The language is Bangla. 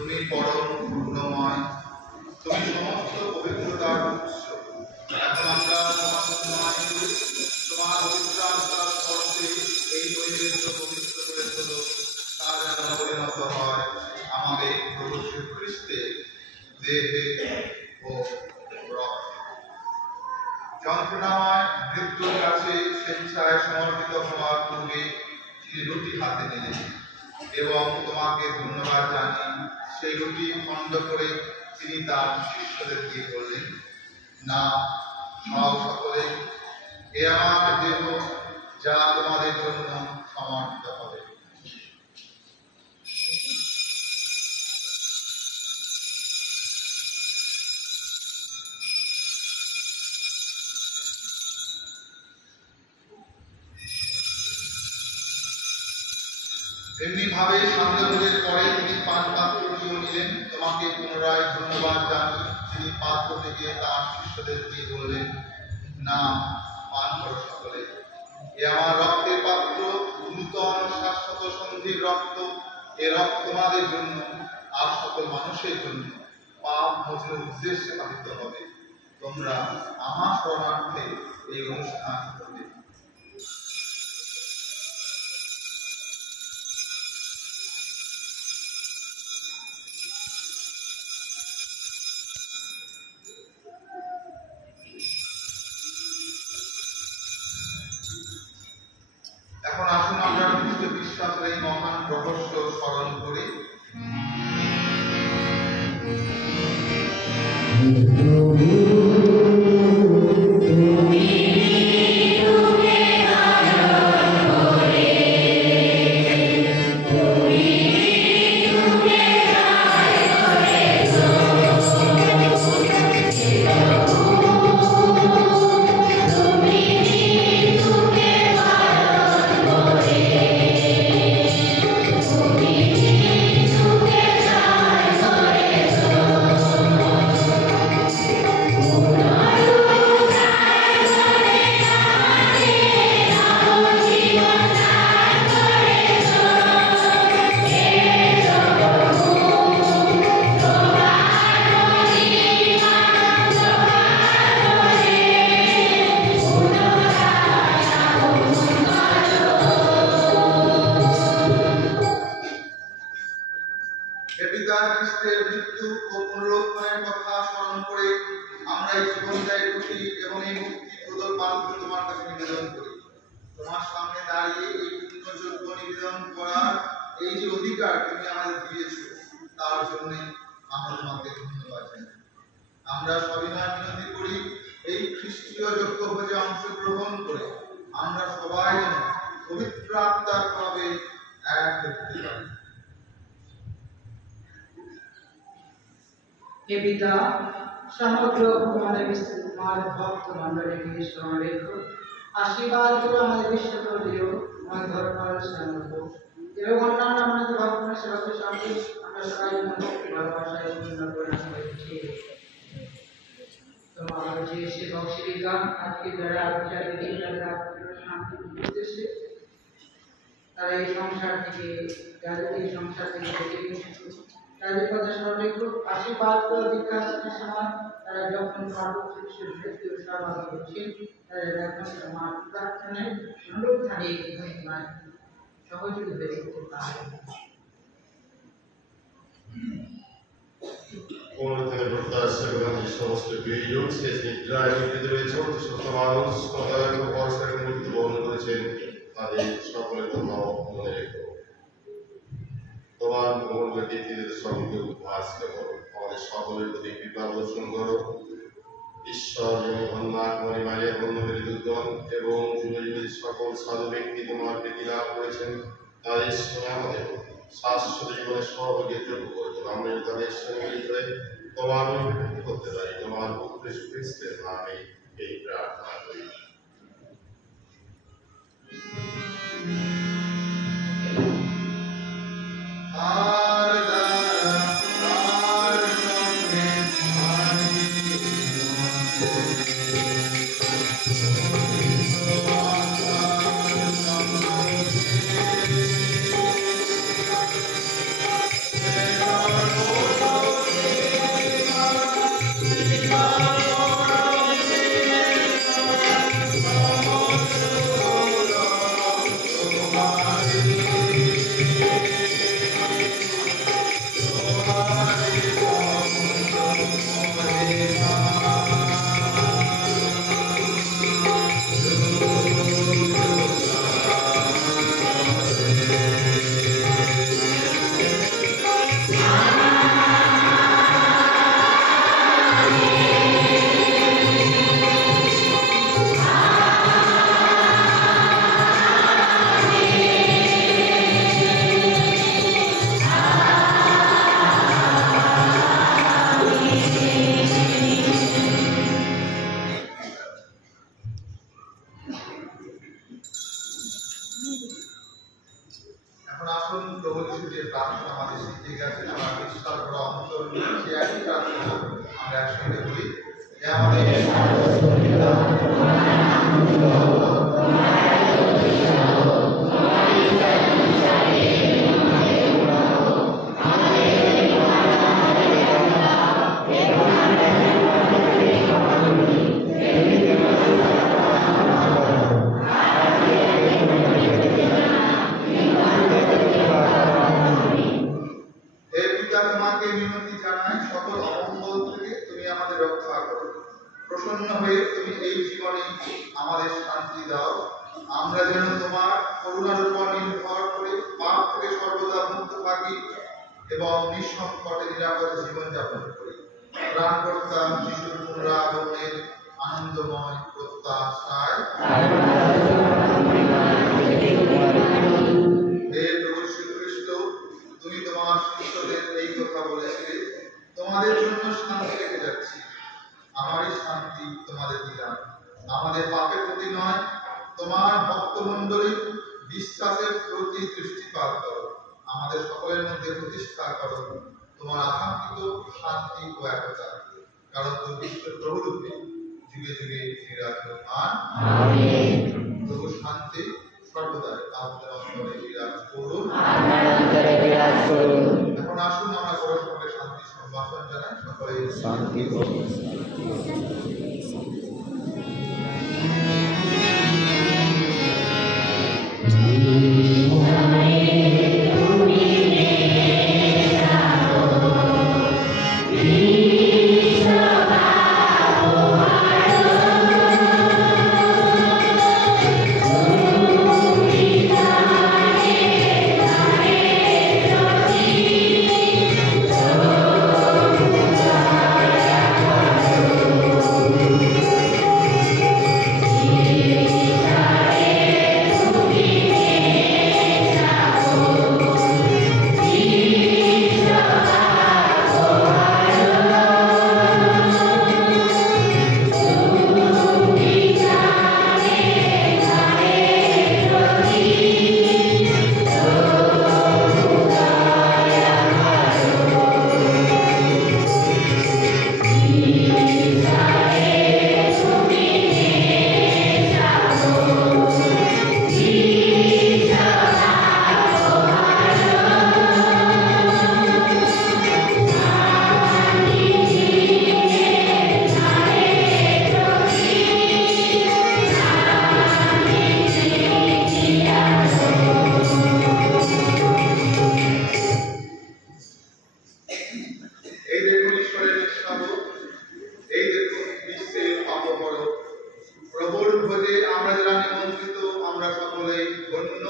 তুমি পরম পূর্ণময়, তুমি সমস্ত পবিত্রতার উৎস। এখন আমরা তোমার পবিত্রতার স্পর্শে এই নৈবেদ্য পবিত্র করে তোলো, তার যেন পরিণত হয় আমাদের প্রভু যীশু খ্রিস্টের দেহে ও রক্তে। যন্ত্রণাময় মৃত্যুর কাছে স্বেচ্ছায় সমর্পিত হওয়ার পূর্বে তিনি রুটি হাতে নিলেন এবং তোমাকে ধন্যবাদ জানিয়ে সেই রুটি খণ্ড করে তিনি তার শিষ্যদের দিয়ে বললেন, না, খাও সকলে, এ আমার দেহ যা তোমাদের জন্য সমর্পিত হবে। এমনি ভাবে সন্ধ্যাভোজের পরে তিনি পান পাত্রটিও নিলেন, তোমাকে পুনরায় ধন্যবাদ জানিয়ে তিনি পাত্র থেকে তার শিষ্যদের দিয়ে বললেন, না, পান করো সকলে, এ আমার রক্তের পাত্র, নূতন শাশ্বত সন্ধির রক্ত। এ রক্ত তোমাদের জন্য আর সকল মানুষের জন্য পাপ মোচনের উদ্দেশ্যে পালিত হবে। তোমরা আমার শরণার্থে এই অনুষ্ঠান করবে। এখন আসুন আমরা খ্রিস্ট বিশ্বাসের এই মহান রহস্য স্মরণ করি। মৃত্যু ও পুনরুত্থানের কথা স্মরণ করে আমরা এই জীবনদায়ী রুটি এবং এই মুক্তি প্রদল পাত্র তোমার কাছে নিবেদন করি। তোমার সামনে দাঁড়িয়ে এই পুণ্যযোগ্য নিবেদন করার এই যে অধিকার তুমি আমাদের দিয়েছো, তার জন্য আমরা তোমাকে ধন্যবাদ জানাই। আমরা সবিনয় বিনতি করি, এই খ্রিস্টীয় যজ্ঞ ভোজে অংশগ্রহণ করে আমরা সবাই পবিত্র আত্মার ভাবে এক হতে পারি। হে পিতা, সমগ্র ভগবানের বিস্তৃত তোমার ভক্ত মণ্ডলীকে স্মরণ রেখো, আশীর্বাদ করে আমাদের বিশ্বকে দিও, তোমার ধর্মের সামর্থ্য এবং অন্যান্য আমাদের ভগবানের সেবকের সঙ্গে আমরা সবাই ভক্তি ভালোবাসায় পূর্ণ পরিণত হয়েছি। তোমার যে সেবক সেবিকা আজকে যারা বিচারে দিন তাদের আত্মীয় শান্তি উদ্দেশ্যে তারা এই সংসার থেকে তাদের কথা স্মরণ রেখো, আশীর্বাদ করে দীক্ষাস্থানের সময় তারা যখন পার্বতীর মৃত্যু সহভাগী হচ্ছেন, তাদের এখন সমাজ প্রার্থনায় পুনরুত্থানে সহযোগী হয়ে উঠতে পারে। পুনরুত্থানের প্রত্যাশা এবং যে সমস্ত প্রিয়জন শেষ নিদ্রায় নিবৃত রয়েছে, যে সমস্ত মানুষ পরস্পরের মৃত্যু বরণ করেছেন, তাদের সকলের কথা মনে রেখো। তোমার ভ্রমণকে তিথিদের সঙ্গে উদ্ভাসিত করো, আমাদের সকলের প্রতি কৃপা প্রদর্শন করো। ঈশ্বর যিনি ধন্যাত্মনি মায়ের ধন্যবেদী দুর্গম এবং যুগে যুগে সকল সাধু ব্যক্তি তোমার প্রীতি লাভ করেছেন, তাদের সঙ্গে আমাদের শাশ্বত জীবনের সহযোগের যোগ্য করে তোলো। আমরা তাদের সঙ্গে মিলিত হয়ে তোমার অনুভূতি করতে পারি। তোমার পুত্র যীশু খ্রিস্টের নামে এই প্রার্থনা করি। Oh বিশ্বাস করা অন্তর সে একই প্রার্থনা আমরা একসঙ্গে বলি যে আমাদের প্রসন্ন হয়ে তুমি এই জীবনে আমাদের শান্তি দাও। আমরা যেন তোমার করুণার উপর নির্ভর করে পাপ থেকে সর্বদা মুক্ত থাকি এবং নিঃসংকটে নিরাপদ জীবনযাপন করি। প্রাণকর্তা যিশুর পুনরাগমনের আনন্দময় প্রত্যাশায় হে প্রভু শ্রীখ্রিস্ট, তুমি তোমার শিষ্যদের এই কথা বলেছিলে, তোমাদের জন্য শান্তি রেখে যাচ্ছি, আমারই শান্তি তোমাদের দিলাম। আমাদের পাপের প্রতি নয়, তোমার ভক্তমণ্ডলী বিশ্বাসের প্রতি দৃষ্টিপাত করো। আমাদের সকলের মধ্যে প্রতিষ্ঠা করো তোমার আকাঙ্ক্ষিত শান্তি ও একতা, কারণ তুমি বিশ্ব প্রভুরূপে যুগে যুগে বিরাজমান। প্রভু শান্তি সর্বদাই আমাদের অন্তরে বিরাজ করুন। এখন আসুন আমরা পরস্পরকে শান্তি সম্ভাষণ জানাই। সকলে শান্তি সকলেই গণ্য।